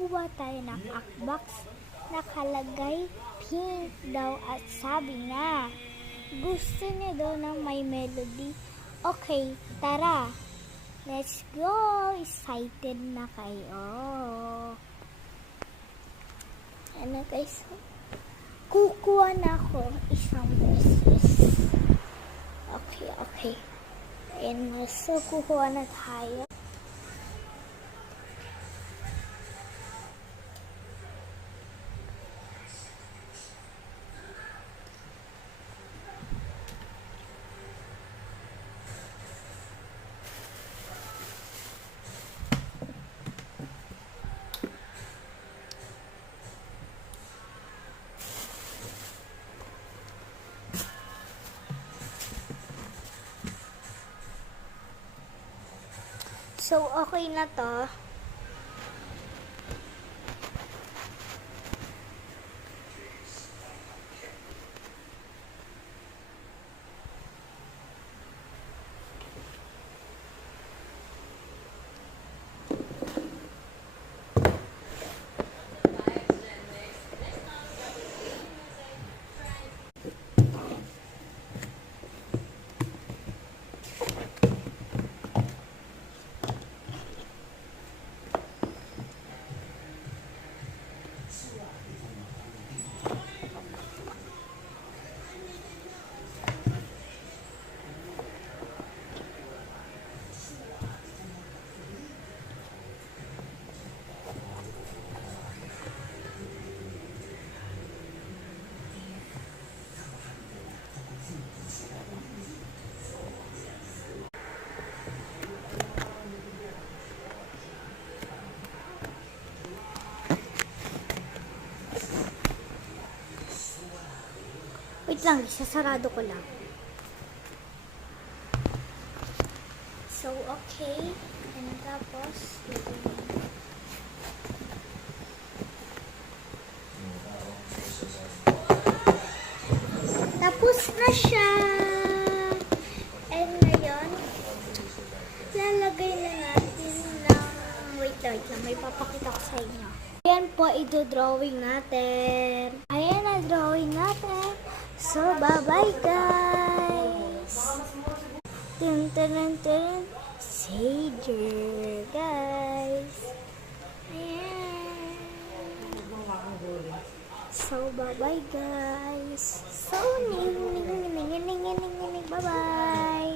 kukuha tayo ng box. Nakalagay pink daw at sabi nga, gusto niya daw ng may melody. Okay, tara. Let's go. Excited na kayo. Ano guys? Kukuha na ako isang beses. Okay. Ayan na. So, kukuha na tayo. So, okay na to. Wait lang, sasarado ko lang. So, okay. And tapos, tapos na siya. And ngayon, lalagay na natin ng, wait lang, may papakita ko sa inyo. Ayan po, ito-drawing natin. Ayan na, drawing natin. So, bye-bye guys! Tin. Sager, guys! Ayan! So, bye-bye guys! So, bye-bye!